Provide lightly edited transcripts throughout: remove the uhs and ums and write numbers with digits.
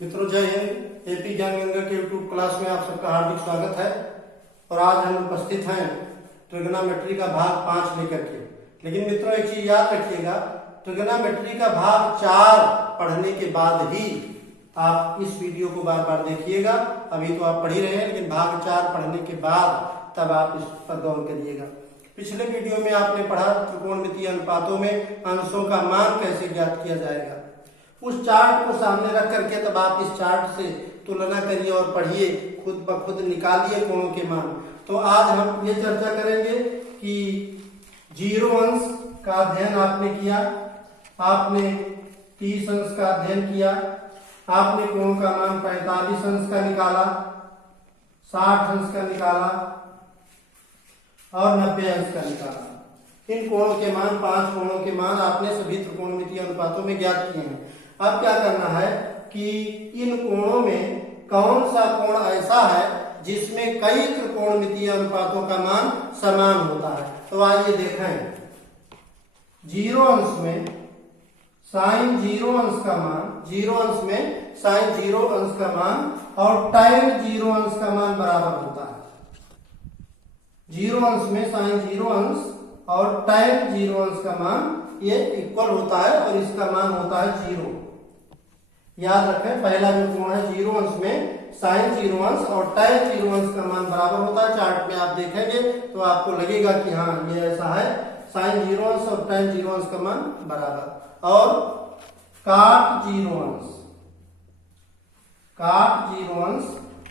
मित्रों जय हिंद। एपी ज्ञान गंगा के यूट्यूब क्लास में आप सबका हार्दिक स्वागत है। और आज हम उपस्थित हैं ट्रिग्नोमेट्री का भाग 5 लेकर के। लेकिन मित्रों एक चीज याद रखिएगा, ट्रिग्नोमेट्री का भाग 4 पढ़ने के बाद ही आप इस वीडियो को बार बार देखिएगा। अभी तो आप पढ़ ही रहे हैं, लेकिन भाग 4 पढ़ने के बाद तब आप इस पर गौर करिएगा। पिछले वीडियो में आपने पढ़ा त्रिकोणमितीय अनुपातों में अंशों का मान कैसे ज्ञात किया जाएगा। उस चार्ट को सामने रख करके तब आप इस चार्ट से तुलना करिए और पढ़िए, खुद ब खुद निकालिए कोणों के मान। तो आज हम ये चर्चा करेंगे कि 0 अंश का अध्ययन आपने किया, आपने 30 अंश का अध्ययन किया, आपने कोणों का मान 45 अंश का निकाला, 60 अंश का निकाला और 90 अंश का निकाला। इन कोणों के मान, 5 कोणों के मान आपने सभी त्रिकोणमितीय अनुपातों में ज्ञात किए हैं। अब क्या करना है कि इन कोणों में कौन सा कोण ऐसा है जिसमें कई त्रिकोणमितीय अनुपातों का मान समान होता है। तो आइए देखें। 0 अंश में साइन 0 अंश का मान, 0 अंश में साइन 0 अंश का मान और tan 0 अंश का मान बराबर होता है। 0 अंश में साइन 0 अंश और tan 0 अंश का मान ये इक्वल होता है और इसका मान होता है 0। याद रखें, पहला जो कोण है 0 अंश में साइन 0 अंश और tan 0 अंश का मान बराबर होता है। चार्ट में आप देखेंगे तो आपको लगेगा कि हाँ ये ऐसा है, साइन 0 अंश और tan 0 अंश का मान बराबर। और cot 0 अंश, cot 0 अंश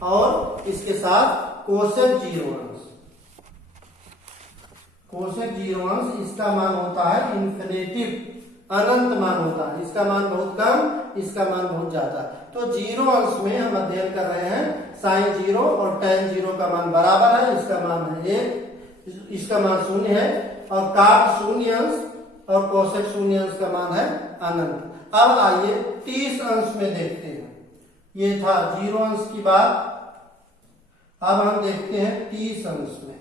और इसके साथ कोसेक 0 अंश, कोसेक 0 अंश, इसका मान होता है इन्फिनेटिव, अनंत मान होता है। इसका मान बहुत कम, इसका मान बहुत ज्यादा। तो 0 अंश में हम अध्ययन कर रहे हैं साइन 0 और tan 0 का मान बराबर है, इसका मान है 1, इसका मान 0 है। और cot 0 अंश और कोसेक 0 अंश का मान है अनंत। अब आइए 30 अंश में देखते हैं। ये था 0 अंश की बात। अब हम देखते हैं 30 अंश में।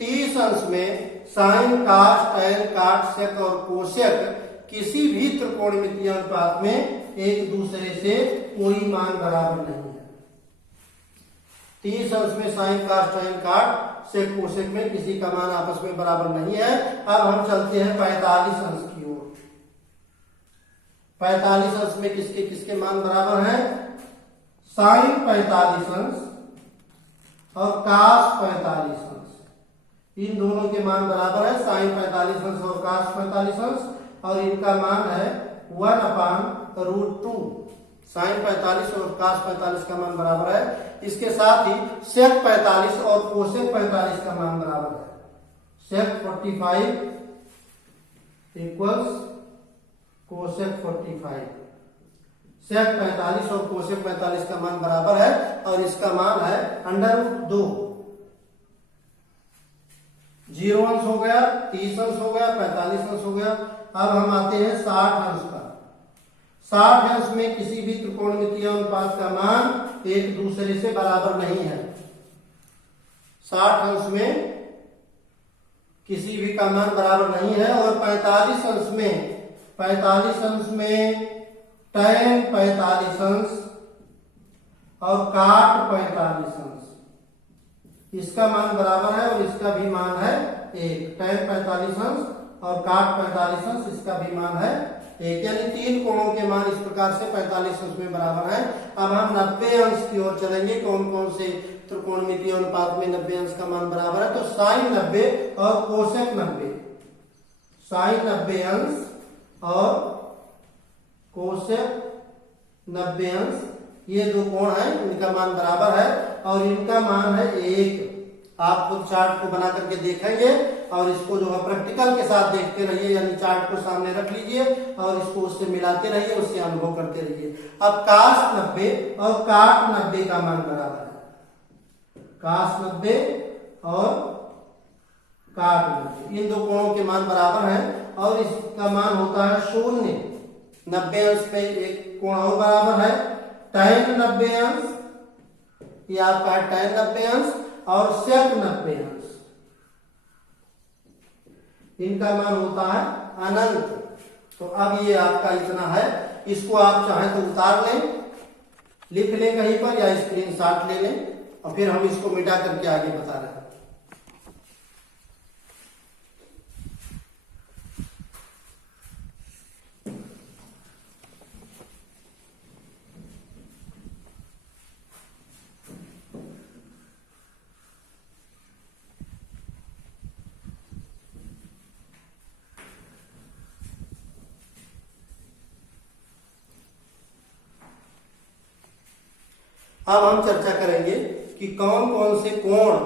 30 अंश में साइन, कास, tan, काट, सेक और कोसेक किसी भी त्रिकोणमितीय अनुपात में एक दूसरे से कोई मान बराबर नहीं है। 30 अंश में साइन, कास, tan, काट, सेक, कोसेक में किसी का मान आपस में बराबर नहीं है। अब हम चलते हैं 45 अंश की ओर। 45 अंश में किसके किसके मान बराबर हैं? साइन 45 अंश और कास 45 अंश, इन दोनों के मान बराबर है। साइन 45 अंश और कास 45 अंश, और इनका मान है 1/√2। साइन 45 और कास 45 का मान बराबर है। इसके साथ ही सेक 45 और कोसेक 45 का मान बराबर है। सेक 45 इक्वल्स कोसेक 45। सेक 45 और कोसेक 45 का मान बराबर है और इसका मान है √2। 0 अंश हो गया, 30 अंश हो गया, 45 अंश हो गया। अब हम आते हैं 60 अंश पर। 60 अंश में किसी भी त्रिकोणमितीय अनुपात का मान एक दूसरे से बराबर नहीं है। 60 अंश में किसी भी का मान बराबर नहीं है। और 45 अंश में, 45 अंश में tan 45 अंश और काट 45 अंश, इसका मान बराबर है और इसका भी मान है 1। tan 45 अंश और काट 45 अंश, इसका भी मान है 1। यानी 3 कोणों के मान इस प्रकार से 45 अंश में बराबर हैं। अब हम 90 अंश की ओर चलेंगे। कौन कौन से त्रिकोणमितीय अनुपात में 90 अंश का मान बराबर है? तो साइन 90 और कोसेक 90, साइन 90 अंश और कोसेक 90 अंश, ये दो कोण हैं, इनका मान बराबर है और इनका मान है 1। आप खुद चार्ट को बना करके देखेंगे और इसको जो है प्रैक्टिकल के साथ देखते रहिए, यानी चार्ट को सामने रख लीजिए और इसको उससे मिलाते रहिए, उससे अनुभव करते रहिए। अब कास 90 और काट 90 का मान बराबर है। कास 90 और काट 90, इन दो कोणों के मान बराबर हैं और इसका मान होता है 0। 90 अंश पे एक कोण और बराबर है, tan 90 अंश, ये आपका है tan 90 अंश और सेक 90 अंश, इनका मान होता है अनंत। तो अब ये आपका इतना है, इसको आप चाहें तो उतार लें, लिख लें कहीं पर या स्क्रीनशॉट ले लें और फिर हम इसको मिटा करके आगे बता रहे हैं। अब हम चर्चा करेंगे कि कौन कौन से कोण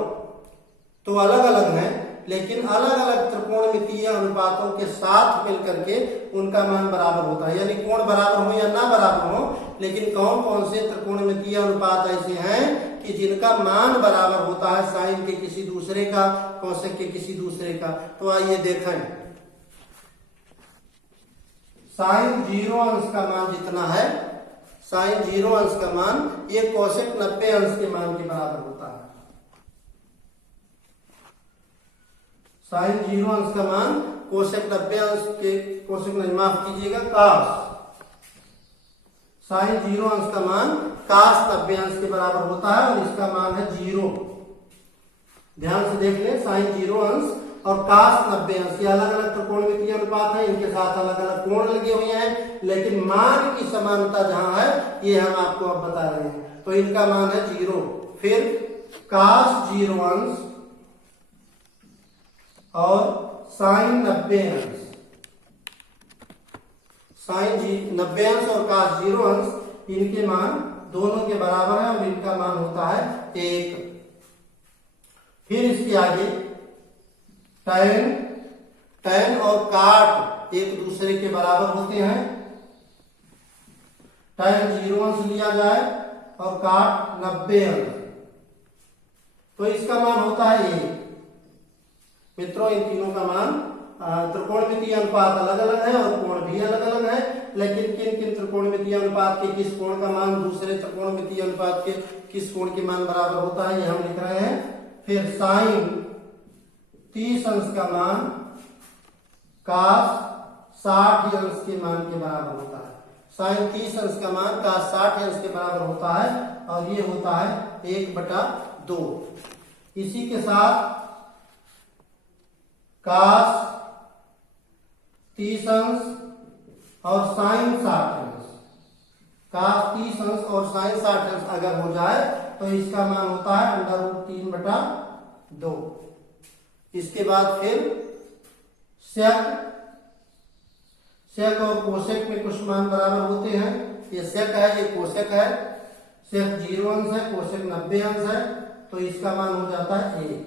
तो अलग अलग हैं, लेकिन अलग अलग त्रिकोणमितीय अनुपातों के साथ मिलकर के उनका मान बराबर होता है। यानी कोण बराबर हो या ना बराबर हो, लेकिन कौन कौन से त्रिकोणमितीय अनुपात ऐसे हैं कि जिनका मान बराबर होता है साइन के किसी दूसरे का, कोसेक के किसी दूसरे का। तो आइए देखें, साइन 0 अंश का मान जितना है, साइन 0 अंश का मान ये कोसेक 90 अंश के मान के बराबर होता है। साइन 0 अंश का मान कोसेक 90 अंश के, कोसेक नहीं माफ कीजिएगा, कास, साइन 0 अंश का मान कास 90 अंश के बराबर होता है और इसका मान है 0। ध्यान से देख लें, साइन 0 अंश और कास 90 अंश, ये अलग अलग त्रिकोणमितीय अनुपात है, इनके साथ अलग अलग कोण लगे हुए हैं, लेकिन मान की समानता जहां है ये हम आपको अब बता रहे हैं। तो इनका मान है 0। फिर कास 0 अंश और साइन 90 अंश, साइन 90 अंश और कास 0 अंश, इनके मान दोनों के बराबर है और इनका मान होता है 1। फिर इसके आगे टैन, टैन और काट एक दूसरे के बराबर होते हैं। टैन 0 अंश लिया जाए और काट 90 अंश, तो इसका मान होता है 1। मित्रों, इन तीनों का मान, त्रिकोणमितीय अनुपात अलग अलग है और कोण भी अलग अलग है, लेकिन किन किन त्रिकोणमितीय अनुपात के किस कोण का मान दूसरे त्रिकोणमितीय अनुपात के किस कोण के मान बराबर होता है ये हम लिख रहे हैं। फिर साइन 30 अंश का मान कास 60 अंश के मान के बराबर होता है। साइन 30 अंश का मान कास 60 अंश के बराबर होता है और ये होता है 1/2। इसी के साथ कास 30 अंश और साइन 60 अंश, कास 30 अंश और साइन 60 अंश अगर हो जाए तो इसका मान होता है √3/2। इसके बाद फिर सेक, सेक और कोसेक में कुछ मान बराबर होते हैं। ये सेक है, ये कोसेक है। सेक 0 अंश है, कोसेक 90 अंश है, तो इसका मान हो जाता है 1।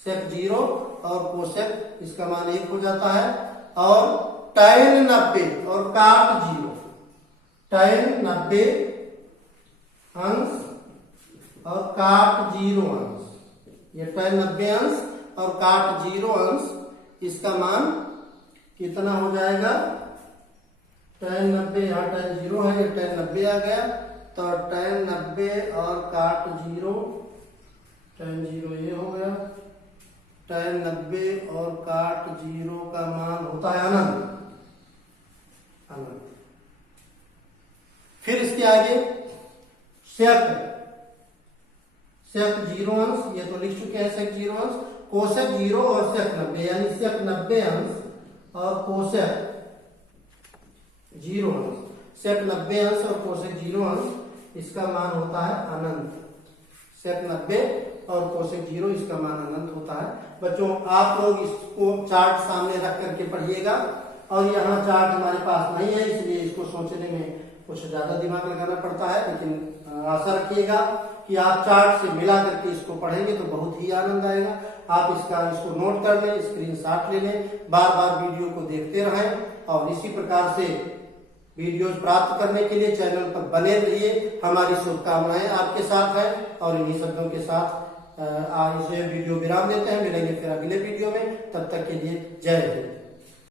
सेक 0 और कोसेक इसका मान 1 हो जाता है। और टैन 90 और काट 0, टैन 90 अंश और काट 0 अंश, ये टैन 90 अंश और काट 0 अंश, इसका मान कितना हो जाएगा? टैन 90, यहाँ टैन 0 है, ये टैन 90 आ गया, तो टैन 90 और काट 0, टैन 0 ये हो गया, टैन 90 और काट 0 का मान होता है अनंत, अनंत। फिर इसके आगे सेक, सेक 0 अंश, ये तो लिख चुके हैं सेक 0 अंश, कोसेक 0 और सेक 90, यानी सेक 90 अंश और कोसेक 0 अंश, सेक 90 अंश और कोसेक 0 अंश, इसका मान होता है अनंत। सेक 90 और कोसेक 0 इसका मान अनंत होता है। बच्चों, आप लोग इसको चार्ट सामने रख करके पढ़िएगा, और यहाँ चार्ट हमारे पास नहीं है, इसलिए इसको सोचने में कुछ ज्यादा दिमाग लगाना पड़ता है, लेकिन आशा रखिएगा कि आप चार्ट से मिला करके इसको पढ़ेंगे तो बहुत ही आनंद आएगा। आप इसको नोट कर लें, स्क्रीनशॉट ले लें, बार बार वीडियो को देखते रहें, और इसी प्रकार से वीडियोज प्राप्त करने के लिए चैनल पर बने रहिए। हमारी शुभकामनाएं आपके साथ है, और इन्हीं शब्दों के साथ आज वीडियो विराम देते हैं। मिलेंगे फिर अगले वीडियो में, तब तक के लिए जय हिंद।